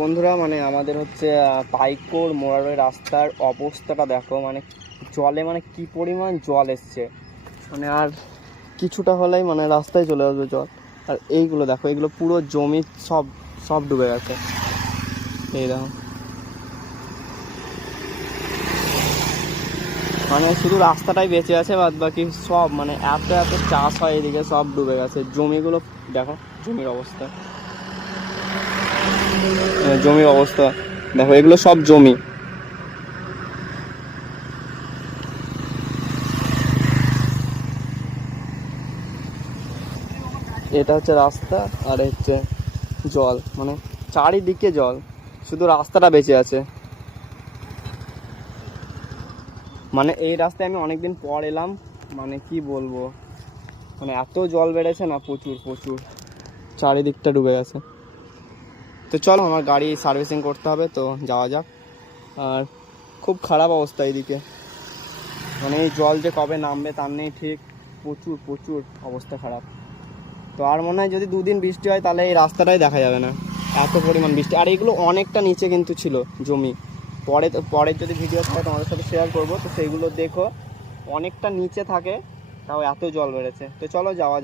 বন্ধুরা মানে আমাদের হচ্ছে পাইকোর মোড়ারোয় রাস্তার অবস্থাটা দেখো মানে জলে মানে কি পরিমাণ জল এসছে। মানে আর কিছুটা হলেই মানে রাস্তায় চলে আসবে জল। আর এইগুলো দেখো, এগুলো পুরো জমি সব সব ডুবে গেছে। এই দেখো। মানে শুধু রাস্তাটাই বেঁচে আছে, বাদ বাকি সব মানে এত এত চাষ হয় এদিকে, সব ডুবে গেছে। জমিগুলো, দেখো, জমির অবস্থা। জমির অবস্থা। দেখো, এগুলো সব জমি। এটা হচ্ছে রাস্তা, আর হচ্ছে জল। মানে চারিদিকে জল। শুধু রাস্তাটা বেঁচে আছে। মানে এই রাস্তায় আমি অনেকদিন পর এলাম। মানে কি বলব? মানে এত জল বেড়েছে না, প্রচুর প্রচুর। চারিদিকটা ডুবে গেছে। তো চলো, আমার গাড়ি সার্ভিসিং করতে হবে, তো যাওয়া যাক। আর খুব খারাপ অবস্থা এইদিকে। মানে এই জল যে কবে নামবে তার নেই ঠিক। প্রচুর প্রচুর অবস্থা খারাপ। তো আর মনে হয় যদি দুদিন বৃষ্টি হয়, তাহলে এই রাস্তাটাই দেখা যাবে না। এত পরিমাণ বৃষ্টি। আর এগুলো অনেকটা নিচে কিন্তু ছিল জমি। পরে পরের যদি ভিডিও থাকে তোমাদের সাথে শেয়ার করব, তো সেইগুলো দেখো। অনেকটা নিচে থাকে, তাও এত জল বেড়েছে। তো চলো, যাওয়া যাক।